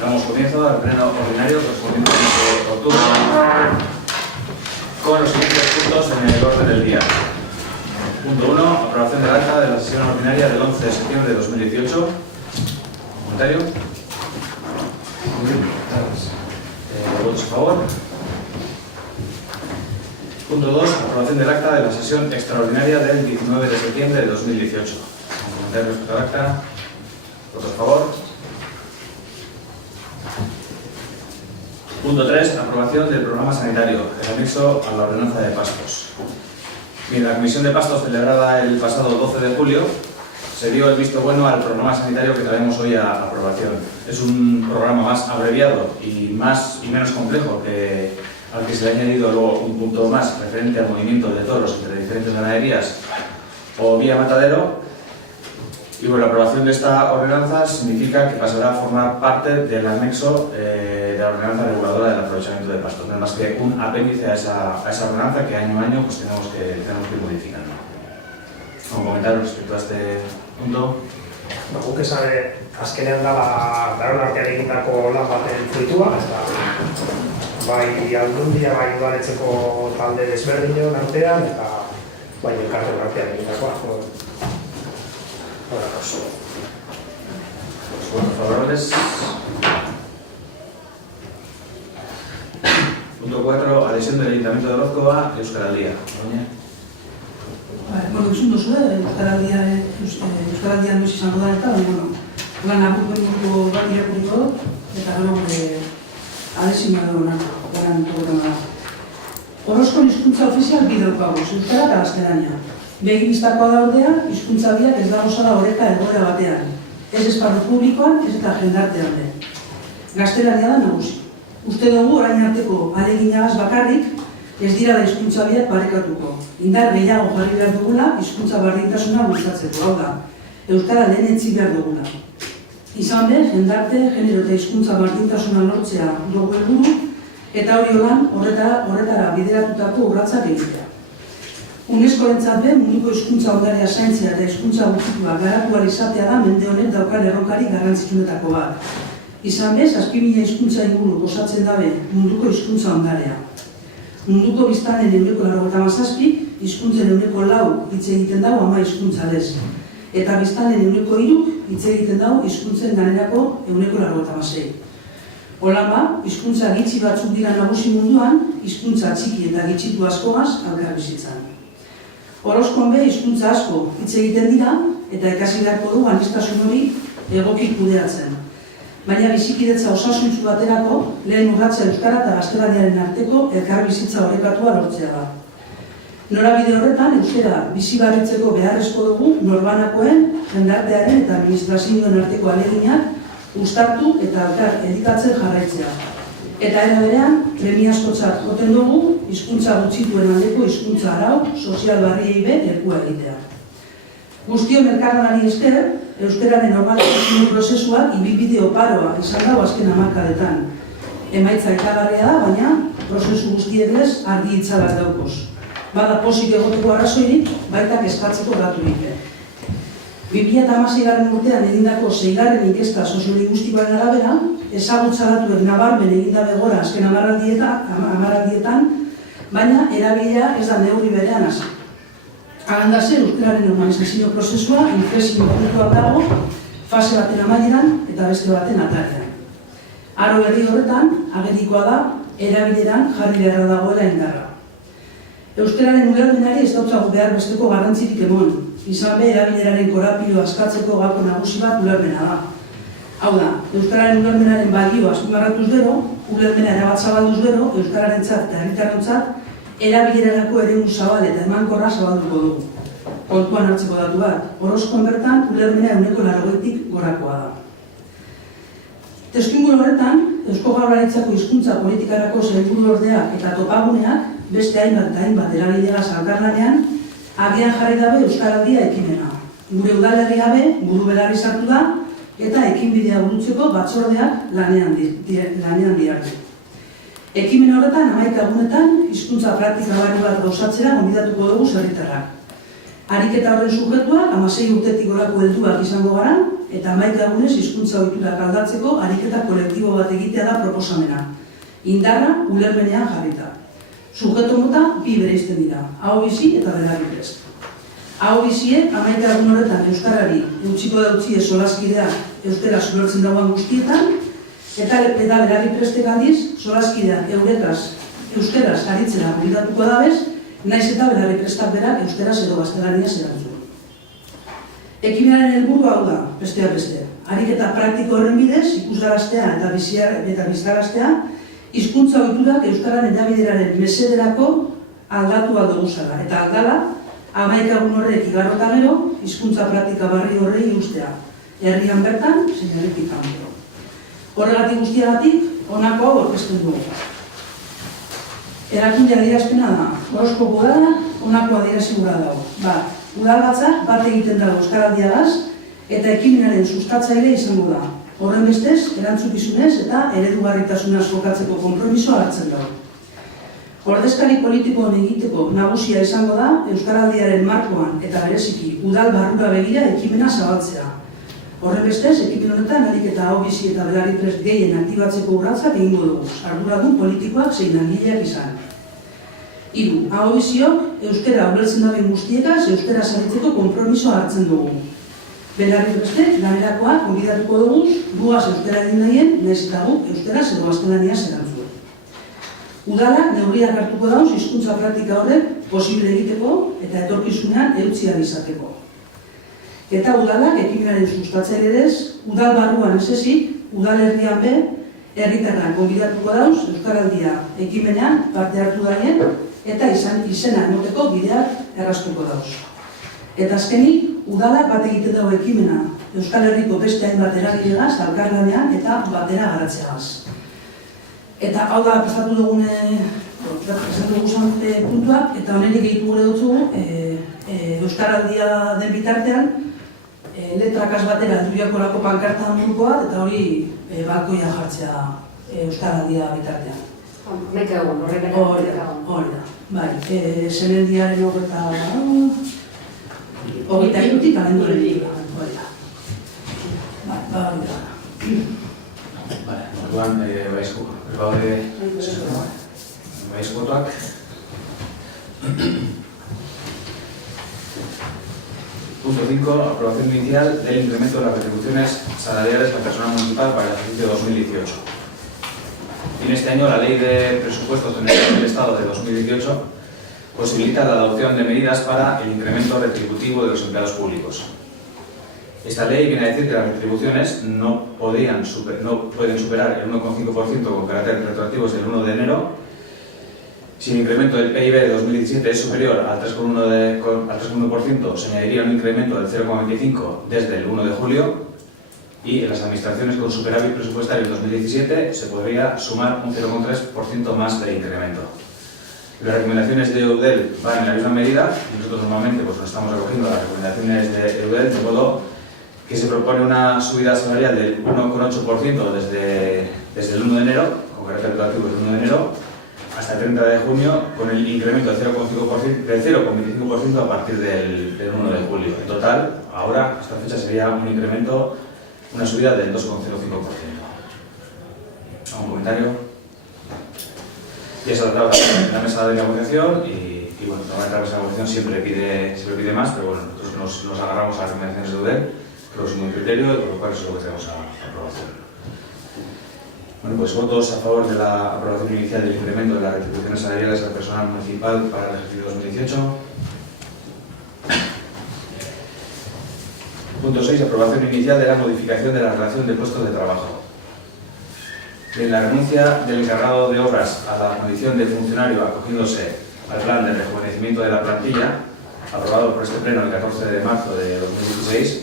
Damos comienzo al pleno ordinario correspondiente al mes de octubre con los siguientes puntos en el orden del día. Punto 1. Aprobación del acta de la sesión ordinaria del 11 de septiembre de 2018. ¿Comentario? ¿Votos a favor? Punto 2. Aprobación del acta de la sesión extraordinaria del 19 de septiembre de 2018. ¿Comentario respecto al acta? ¿Votos a favor? Punto 3. Aprobación del programa sanitario, el anexo a la ordenanza de pastos. Bien, la Comisión de Pastos, celebrada el pasado 12 de julio, se dio el visto bueno al programa sanitario que traemos hoy a aprobación. Es un programa más abreviado y menos complejo al que se le ha añadido luego un punto más referente al movimiento de toros entre diferentes ganaderías o vía matadero. Y bueno, la aprobación de esta ordenanza significa que pasará a formar parte del anexo de la ordenanza reguladora del aprovechamiento de pastos. No es más que un apéndice a esa ordenanza que año a año pues, tenemos que ir modificando. ¿Algún comentario respecto a este punto? Guk esan azkenean dela daron artean egindako lan baten fruitua, bai aldundia, bai udaletxeko talde desberdinon artean, eta bai elkarten artean egindakoa. Pues favorables. Punto 4. Adhesión del Ayuntamiento de Orozco a Euskaraldia. Bueno, entzun duzu, Euskaraldian noiz izango da eta, lan apurko bat irakuriko dut, eta gero adhesioa dugu nago. Orozkon hizkuntza ofizial bi daukagu, euskara eta gaztelania. Begibistakoa da ordea, hizkuntza biak ez dago zala oreka egoera batean. Ez esparru publikoan, ez eta jendartean den. Gaztelania da nagusi. Uste dugu orain arteko aleginagaz bakarrik, ez dira da hizkuntza biak parekatuko. Indar gehiago jarri behar dugula, hizkuntza berdintasuna bultzatzeko, hau da, euskara lehenetzi behar dugula. Izan be, jendarte, genero eta hizkuntza berdintasuna lortzea dugu helburu, eta hori holan horretara bideratutako urratsak egitea. UNESCO-rentzat be, munduko hizkuntza ondarea zaintzea eta hizkuntza gutxitua garatu ahal izatea da mende honek daukan erronkari garrantzitsuenetako bat. Izan be, 7.000 hizkuntza inguru osatzen dabe munduko hizkuntza ondarea. Munduko biztanen 97%, hizkuntzen 4% hitz egiten dago 10 hizkuntza lez. Eta biztanen 3% hitz egiten dago hizkuntzen ganerako 96%. Holan ba, hizkuntza gitxi batzuk dira nagusi munduan, hizkuntza txiki eta gitxitu askogaz elkarbizitzan. Orozkon be, hizkuntza asko hitz egiten dira, eta ikasi beharko du aniztasun hori egoki kudeatzen. Baina bizikidetza osasuntsu baterako, lehen urratsa euskara eta gaztelaniaren arteko elkarbizitza orekatua lortzea da. Norabide horretan, euskara bizibarritzeko beharrezko dugu norbanakoen, jendartearen eta administrazioen arteko ahaleginak uztartu eta edikatzen jarraitzea. Eta era berean, premiazkotzat joten dugu, hizkuntza gutxituen aldeko hizkuntza arau, sozial barriei be lekua egitea. Guztion elkarlanari esker, euskararen normalizazio prozesuak ibilbide oparoa izan dago azken hamarkadetan. Emaitza ikagarria da, baina prozesu guztiek lez argi itzalak daukoz. Bada pozik egoteko arrazoirik, baita kezkatzeko daturik. 2016 urtean egindako 6. inkesta soziolinguistikoaren arabera, ezagutza datuek nabarmen egindabe gora azken hamarraldietan, baina erabilea ez da neurri berean hasi. Agandase, euskararen normalizazio prozesua inflexio puntuak dago, fase baten amaieran eta beste baten atalean. Aro berri horretan, agerikoa da, erabileran jarri beharra dagoela indarra. Euskararen ulermenari ez dautzagu behar besteko garrantzirik emon, izan be erabileraren korapilo askatzeko gako nagusi bat ulermena da. Hau da, euskararen ulermenaren balio azpimarratuz gero, ulermena erabat zabalduz gero, euskararentzat eta herritarrentzat erabilerarako eremu zabal eta emankorra zabalduko dugu. Kontuan hartzeko datu bat, Orozkon bertan ulermena 80%tik gorakoa da. Testuinguru horretan, Eusko Jaurlaritzako hizkuntza politikarako sailburuordeak eta topaguneak beste hainbat erabilegaz elkarlanean agian jarri dabe Euskaraldia ekimena. Gure udalerria be, buru belarri sartu da, eta ekinbidea burutzeko batzordeak lanean diartu. Ekimen horretan, 11 egunetan, hizkuntza praktika barri bat gauzatzera gonbidatuko dugu herritarrak. Ariketa horren sujetuak 16 urtetik gorako helduak izango gara, eta 11 egunez hizkuntza ohiturak aldatzeko ariketa kolektibo bat egitea da proposamena. Indarra ulermenean jarrita. Sujeto mota bi bereizten dira, ahobizi eta belarriprest. Ahobiziek 11 egun horretan euskarari eutxiko dautzie solaskidea euskaraz ulertzen dagoen guztietan, eta belarriprestek aldiz solaskideak euskaraz aritzera guridatuko dabez, naiz eta belarriprestak berak euskaraz edo gaztelaniaz erantzun. Ekimenaren helburua hau da, besteak beste. Ariketa praktiko horren bidez, ikusgaraztea eta biztaraztea, hizkuntza ohiturak euskararen erabileraren mesederako aldatu aldoguzala. Eta aldala, 11 egun horrek igarrota gero, hizkuntza praktika barri horrei ustea. Herrian bertan, zeinaretik kanpo. Horregatik guztiagatik, honako hau aurkezten dugu. Erakunde adierazpena da, horoskopo da, honako adierazigura dago. Udalbatzak bat egiten dago euskaraldiagaz eta ekimenaren sustatzaile izango da. Horren bestez, erantzukizunez eta eredugarritasunaz jokatzeko konpromisoa hartzen dago. Ordezkari politikoen egiteko nagusia izango da euskaraldiaren markoan eta bereziki udal barrura begira ekimena zabaltzea. Horren bestez, ekimen honetan ariketa ahobizi eta belarriprest gehien aktibatzeko urratsak egingo dugu, arduradun politikoak zein langileak izan. 3. Ahobiziok euskara ulertzen daben guztiekaz euskaraz aritzeko konpromisoa hartzen dugu. Belarriprestek lanerakoak gonbidatuko dugu, guaz euskara egin nahien, nahiz eta guk euskaraz edo gaztelaniaz erantzun. Udalak neurriak hartuko dauz hizkuntza praktika horrek posible egiteko eta etorkizunean eutzi izateko. Eta udalak ekimenaren sustatzailez, udal barruan ez ezik, udalerrian be, herritarrak gonbidatuko dauz euskaraldia ekimenean parte hartu daien eta izena emoteko bideak erraztuko dauz. Eta azkenik, udalak bat egiten dago ekimena Euskal Herriko beste hainbat eragilegaz, elkarlanean eta batera garatzeagaz. Eta hau da prestatu dugun puntuak, eta honerik gehitu gure dutzugu euskaraldia den bitartean, letrakaz batera duiakorako pankarta mundukoa, eta hori balkoia jartzea euskaraldia bitartean. Meka egon, horrek Hori da, bai, zenendiaren hogeita irutik alenduretik. Hori da. Bai, hori da. Orduan, baizkotuak. Punto 5. Aprobación inicial del incremento de las retribuciones salariales al personal municipal para el ejercicio 2018. En este año, la Ley de Presupuestos Generales del Estado de 2018 posibilita la adopción de medidas para el incremento retributivo de los empleados públicos. Esta ley viene a decir que las retribuciones no pueden superar el 1,5% con carácter retroactivo desde el 1 de enero. Si el incremento del PIB de 2017 es superior al 3,1%, se añadiría un incremento del 0,25% desde el 1 de julio. Y en las administraciones con superávit presupuestario en 2017 se podría sumar un 0,3% más de incremento. Las recomendaciones de EUDEL van en la misma medida y nosotros normalmente nos estamos acogiendo a las recomendaciones de EUDEL, de modo que se propone una subida salarial del 1,8% desde el 1 de enero, con carácter retroactivo desde el 1 de enero, hasta el 30 de junio, con el incremento del 0,25% a partir del 1 de julio. En total, ahora, esta fecha sería una subida del 2,05%. ¿Algún comentario? Ya se ha tratado en la mesa de negociación y bueno, la mesa de negociación siempre pide más, pero bueno, nosotros nos agarramos a las recomendaciones de UDEL, creo que es un buen criterio y por lo cual eso es lo que tenemos a aprobación. Bueno, pues votos a favor de la aprobación inicial del incremento de las retribuciones salariales al personal municipal para el ejercicio 2018. Punto 6. Aprobación inicial de la modificación de la relación de puestos de trabajo. En la renuncia del encargado de obras a la condición de funcionario acogiéndose al plan de rejuvenecimiento de la plantilla, aprobado por este pleno el 14 de marzo de 2016,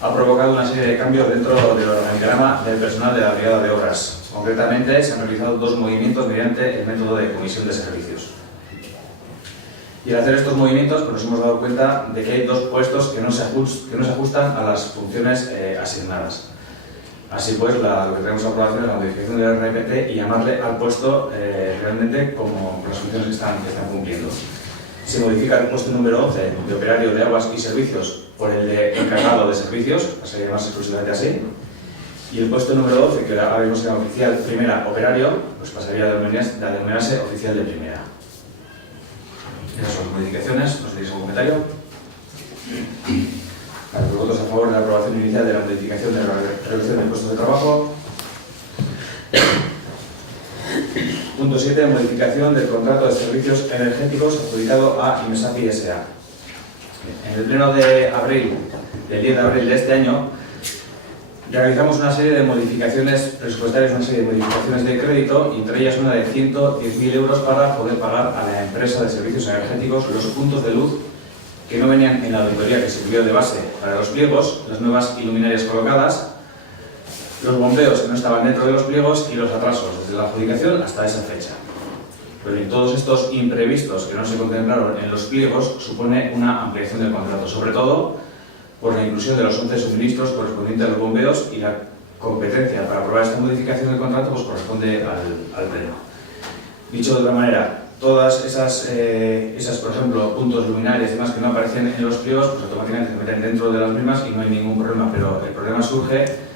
ha provocado una serie de cambios dentro del organigrama del personal de la brigada de obras. Concretamente, se han realizado dos movimientos mediante el método de comisión de servicios. Y al hacer estos movimientos pues nos hemos dado cuenta de que hay dos puestos que no se ajustan a las funciones asignadas. Así pues, lo que tenemos a aprobación es la modificación del RPT y llamarle al puesto realmente como las funciones que están cumpliendo. Se modifica el puesto número 11 de operario de aguas y servicios por el de encargado de servicios, para llamarse exclusivamente así. Y el puesto número 12, que ahora mismo se llama oficial primera operario, pues pasaría a denominarse oficial de primera. Esas son las modificaciones. ¿Nos tenéis algún comentario? Vale, los votos a favor de la aprobación inicial de la modificación de la reducción de puestos de trabajo. Punto 7. Modificación del contrato de servicios energéticos adjudicado a Imesapi S.A. En el pleno de abril, del 10 de abril de este año, realizamos una serie de modificaciones presupuestarias, una serie de modificaciones de crédito, y entre ellas una de 110.000 euros para poder pagar a la empresa de servicios energéticos los puntos de luz que no venían en la auditoría que sirvió de base para los pliegos, las nuevas iluminarias colocadas, los bombeos que no estaban dentro de los pliegos y los atrasos desde la adjudicación hasta esa fecha. Pero en todos estos imprevistos que no se contemplaron en los pliegos supone una ampliación del contrato, sobre todo por la inclusión de los 11 suministros correspondientes a los bombeos, y la competencia para aprobar esta modificación del contrato pues corresponde al Pleno. Dicho de otra manera, todas esas, por ejemplo, puntos luminarios y demás que no aparecen en los pliegos, pues automáticamente se meten dentro de las mismas y no hay ningún problema, pero el problema surge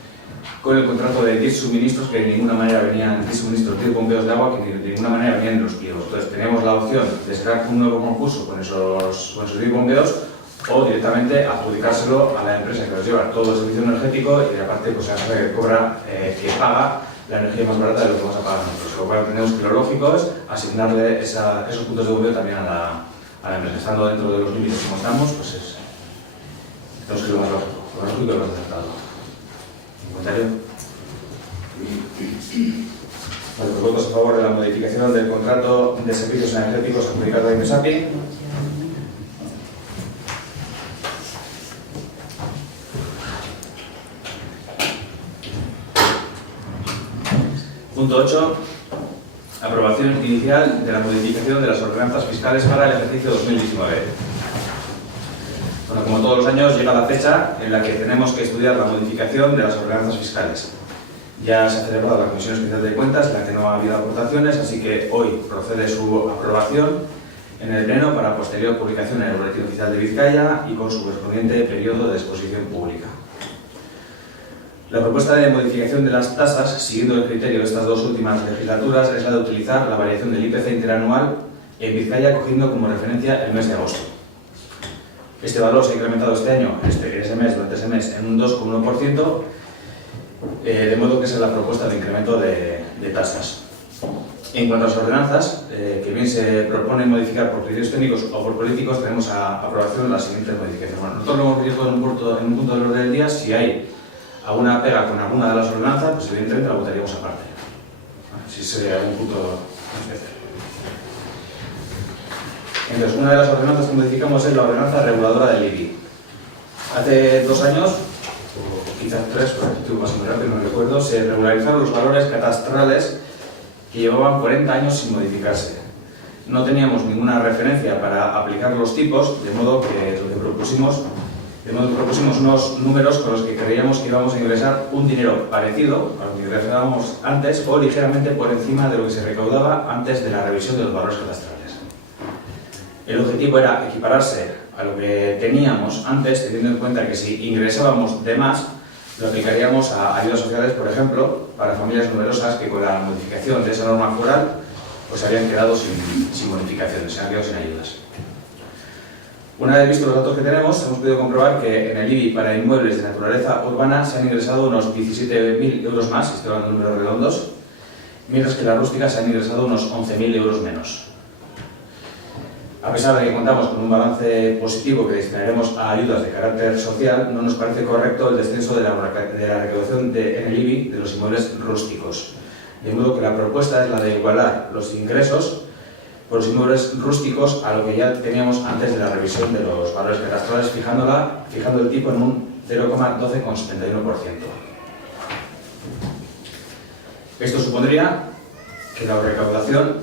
con el contrato de 10 suministros que de ninguna manera venían, 10 suministros, 10 bombeos de agua que de ninguna manera venían en los pliegos. Entonces teníamos la opción de sacar un nuevo concurso con esos 10 bombeos, o directamente adjudicárselo a la empresa que nos lleva todo el servicio energético y aparte pues, que paga la energía más barata de lo que vamos a pagar nosotros. Con lo cual tenemos que lo lógico es asignarle esos puntos de bombeo también a la empresa. Estando dentro de los límites como estamos, pues tenemos que ir lo más lógico y lo más acertado. ¿Un comentario? Vale, pues votos a favor de la modificación del contrato de servicios energéticos adjudicado a Imesapi. Punto 8. Aprobación inicial de la modificación de las ordenanzas fiscales para el ejercicio 2019. Bueno, como todos los años, llega la fecha en la que tenemos que estudiar la modificación de las ordenanzas fiscales. Ya se ha celebrado la Comisión Especial de Cuentas, en la que no ha habido aportaciones, así que hoy procede su aprobación en el Pleno para posterior publicación en el Boletín Oficial de Vizcaya y con su correspondiente periodo de exposición pública. La propuesta de modificación de las tasas, siguiendo el criterio de estas dos últimas legislaturas, es la de utilizar la variación del IPC interanual en Vizcaya, cogiendo como referencia el mes de agosto. Este valor se ha incrementado este año, durante ese mes, en un 2,1%, de modo que esa es la propuesta de incremento de tasas. En cuanto a las ordenanzas, que bien se propone modificar por criterios técnicos o por políticos, tenemos a aprobación las siguientes modificaciones. Bueno, nosotros lo hemos visto en un punto del orden del día. Si hay alguna pega con alguna de las ordenanzas, pues evidentemente la votaríamos aparte. Si sería algún punto especial. Entonces, una de las ordenanzas que modificamos es la ordenanza reguladora del IBI. Hace 2 años, o quizás 3, porque estuve pasando rápido, no recuerdo, se regularizaron los valores catastrales que llevaban 40 años sin modificarse. No teníamos ninguna referencia para aplicar los tipos, de modo que propusimos unos números con los que creíamos que íbamos a ingresar un dinero parecido a lo que ingresábamos antes o ligeramente por encima de lo que se recaudaba antes de la revisión de los valores catastrales. El objetivo era equipararse a lo que teníamos antes, teniendo en cuenta que si ingresábamos de más, lo aplicaríamos a ayudas sociales, por ejemplo, para familias numerosas que con la modificación de esa norma foral pues habían quedado sin bonificaciones, se han quedado sin ayudas. Una vez vistos los datos que tenemos, hemos podido comprobar que en el IBI para inmuebles de naturaleza urbana se han ingresado unos 17.000 euros más, estoy hablando de números redondos, mientras que en las rústicas se han ingresado unos 11.000 euros menos. A pesar de que contamos con un balance positivo que destinaremos a ayudas de carácter social, no nos parece correcto el descenso de la recaudación en el IBI de los inmuebles rústicos. De modo que la propuesta es la de igualar los ingresos por los inmuebles rústicos a lo que ya teníamos antes de la revisión de los valores catastrales, fijando el tipo en un 0,12,71%. Esto supondría que la recaudación,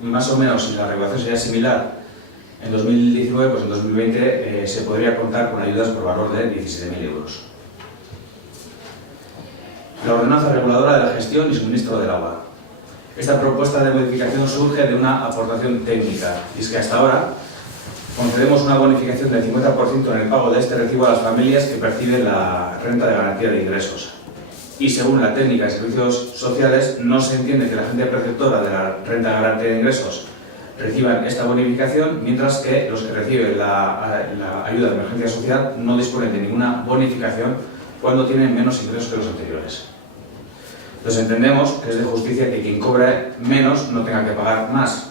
más o menos, si la recaudación sería similar en 2019, pues en 2020 se podría contar con ayudas por valor de 17.000 euros. La ordenanza reguladora de la gestión y suministro del agua. Esta propuesta de modificación surge de una aportación técnica, y es que hasta ahora concedemos una bonificación del 50% en el pago de este recibo a las familias que perciben la renta de garantía de ingresos. Y según la técnica de servicios sociales, no se entiende que la gente perceptora de la renta de garantía de ingresos reciban esta bonificación, mientras que los que reciben la ayuda de emergencia social no disponen de ninguna bonificación cuando tienen menos ingresos que los anteriores. Entonces entendemos que es de justicia que quien cobre menos no tenga que pagar más.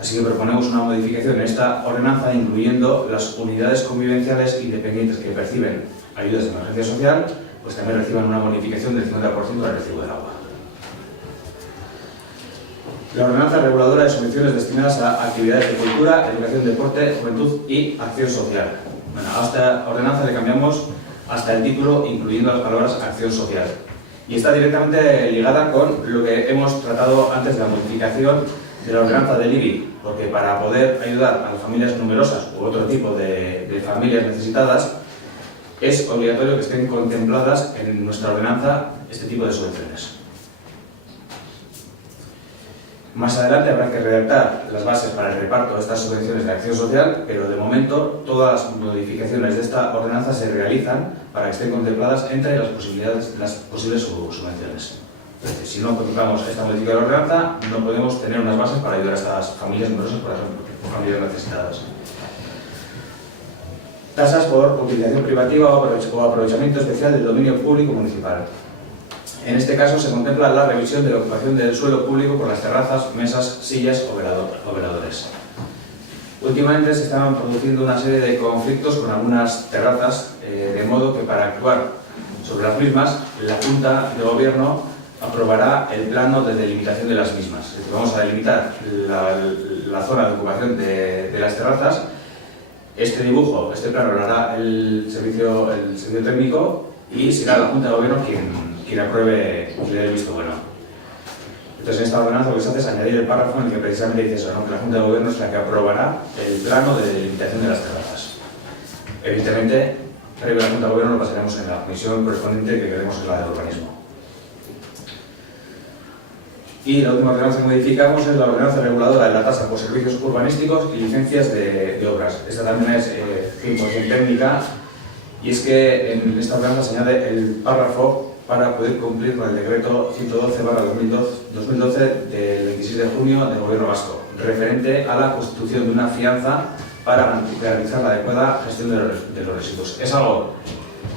Así que proponemos una modificación en esta ordenanza incluyendo las unidades convivenciales independientes que perciben ayudas de emergencia social, pues también reciban una bonificación del 50% del recibo del agua. La ordenanza reguladora de subvenciones destinadas a actividades de cultura, educación, deporte, juventud y acción social. Bueno, a esta ordenanza le cambiamos hasta el título, incluyendo las palabras acción social. Y está directamente ligada con lo que hemos tratado antes de la modificación de la ordenanza del IBI, porque para poder ayudar a las familias numerosas u otro tipo de familias necesitadas, es obligatorio que estén contempladas en nuestra ordenanza este tipo de subvenciones. Más adelante habrá que redactar las bases para el reparto de estas subvenciones de acción social, pero de momento todas las modificaciones de esta ordenanza se realizan para que estén contempladas entre las posibles subvenciones. Entonces, si no contemplamos esta modificación de la ordenanza, no podemos tener unas bases para ayudar a estas familias numerosas, por ejemplo, familias necesitadas. Tasas por utilización privativa o aprovechamiento especial del dominio público municipal. En este caso se contempla la revisión de la ocupación del suelo público por las terrazas, mesas, sillas o veladores. Últimamente se estaban produciendo una serie de conflictos con algunas terrazas, de modo que para actuar sobre las mismas, la Junta de Gobierno aprobará el plano de delimitación de las mismas. Es decir, vamos a delimitar la zona de ocupación de las terrazas. Este dibujo, este plano lo hará el servicio técnico y será la Junta de Gobierno quien apruebe y le dé el visto bueno. Entonces, en esta ordenanza lo que se hace es añadir el párrafo en el que precisamente dice eso, ¿no? Que la Junta de Gobierno es la que aprobará el plano de delimitación de las terrazas. Evidentemente, previo a la Junta de Gobierno lo pasaremos en la comisión correspondiente que queremos es la del urbanismo. Y la última ordenanza que modificamos es la ordenanza reguladora de la tasa por servicios urbanísticos y licencias de obras. Esta también es 100% técnica, y es que en esta ordenanza se añade el párrafo para poder cumplir con el decreto 112/2012 del 26 de junio del Gobierno Vasco, referente a la constitución de una fianza para garantizar la adecuada gestión de los residuos. Es algo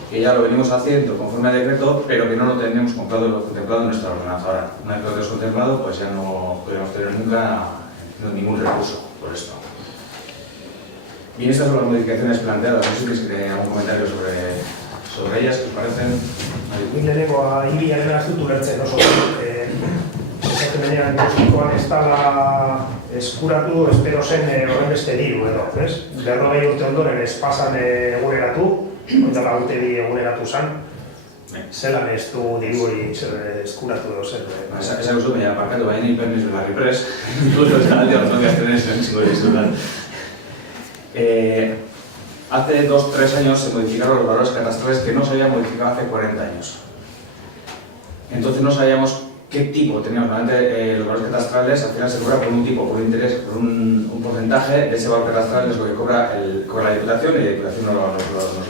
que ya lo venimos haciendo conforme al decreto, pero que no lo tenemos contemplado en nuestra ordenanza. Ahora, una vez que lo tenemos contemplado, pues ya no podremos tener nunca ningún recurso por esto. Bien, estas son las modificaciones planteadas. No sé si queréis algún comentario sobre ellas, ¿qué os parecen? Ni lehenengo ibiaren astutu bertzen oso. Esaten denean ikusikoan ez dala eskuratu, espero zen horrenbeste diru edo, ez? 40 urte ondoren ez pasan eguneratu, ondala urte bi eguneratu zen, zelan ez du diru hori eskuratu edo zer. Esa guztu baina aparkatu baina hiperniz de la Ripress, incluso alde autonomías tenés en singo disfrutar. Hace 2 o 3 años se modificaron los valores catastrales que no se habían modificado hace 40 años. Entonces no sabíamos qué tipo teníamos. Normalmente los valores catastrales al final se cobra por un tipo, por un interés, por un porcentaje de ese valor catastral, es lo que cobra la Diputación, y la Diputación nos lo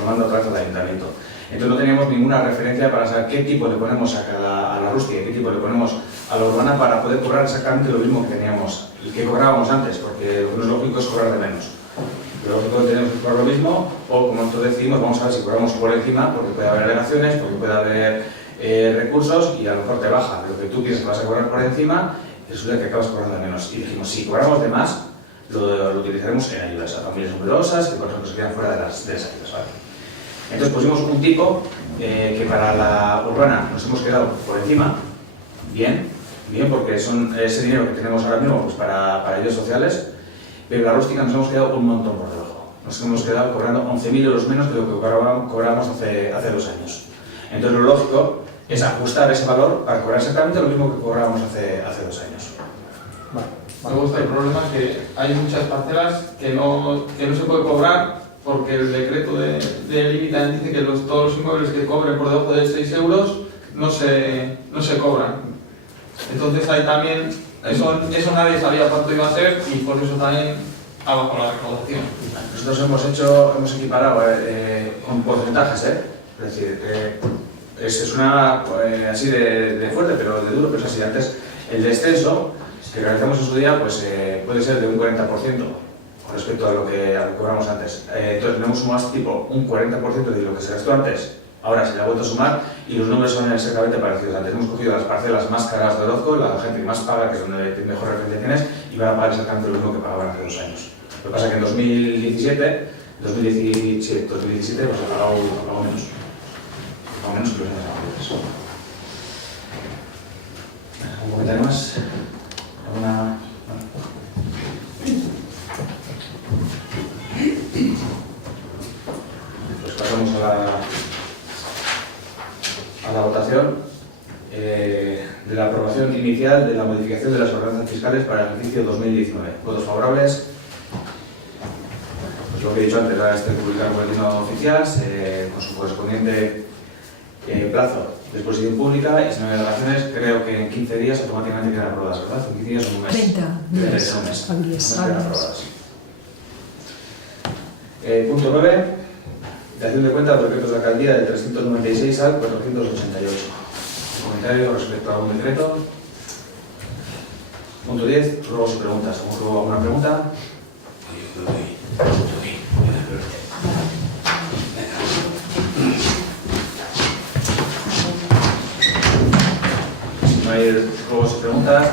manda otra vez al Ayuntamiento. Entonces no teníamos ninguna referencia para saber qué tipo le ponemos a la rústica y qué tipo le ponemos a la urbana para poder cobrar exactamente lo mismo que teníamos y que cobrábamos antes, porque lo que no es lógico es cobrar de menos. Lo lógico tenemos que cobrar lo mismo, o como nosotros decimos, vamos a ver si cobramos por encima, porque puede haber alegaciones, porque puede haber recursos, y a lo mejor te baja lo que tú piensas que vas a cobrar por encima, y resulta que acabas cobrando de menos. Y dijimos, si cobramos de más, lo utilizaremos en ayudas a familias numerosas, que por ejemplo se quedan fuera de las ayudas, ¿vale? Entonces pusimos un tipo que para la urbana nos hemos quedado por encima, bien, porque son ese dinero que tenemos ahora mismo pues para ayudas sociales, pero la rústica nos hemos quedado un montón por debajo. Nos hemos quedado cobrando 11.000 euros menos de lo que cobrábamos hace 2 años. Entonces lo lógico es ajustar ese valor para cobrar exactamente lo mismo que cobrábamos hace 2 años. Me gusta el problema que hay muchas parcelas que no se puede cobrar porque el decreto de límite dice que todos los inmuebles que cobren por debajo de 6 euros no se cobran. Entonces ahí también, eso nadie sabía cuánto iba a ser y por eso también ha bajado la recaudación. Nosotros hemos equiparado con porcentajes, es decir, es una así de fuerte, pero de duro, pero es así. Antes, el descenso que realizamos en su día pues, puede ser de un 40% con respecto a lo que cobramos antes. Entonces, tenemos sumado tipo un 40% de lo que se gastó antes, ahora se le ha vuelto a sumar y los números son exactamente parecidos. Antes hemos cogido las parcelas más caras de Orozco, la gente que más paga, que es donde mejor referencia tienes, y van a pagar exactamente lo mismo que pagaban hace 2 años. Lo que pasa es que en 2017 pues ha pagado menos. Ha pagado menos que los años anteriores. ¿Un comentario más? ¿Alguna...? Pues pasamos a la votación de la aprobación inicial de la modificación de las ordenanzas fiscales para el ejercicio 2019. ¿Votos favorables? Pues lo que he dicho antes, ahora publicar en boletín oficial con su correspondiente plazo de exposición pública y si no hay alegaciones, creo que en 15 días automáticamente quedan aprobadas, ¿verdad? En 15 días o un mes. 30 días. Un mes. Hábiles. Quedan aprobadas. Punto 9. Dación de cuenta de los decretos de alcaldía del 396 al 488. Comentario respecto a un decreto. Punto 10. Ruegos y preguntas. ¿Alguna pregunta? Si no hay ruegos y preguntas,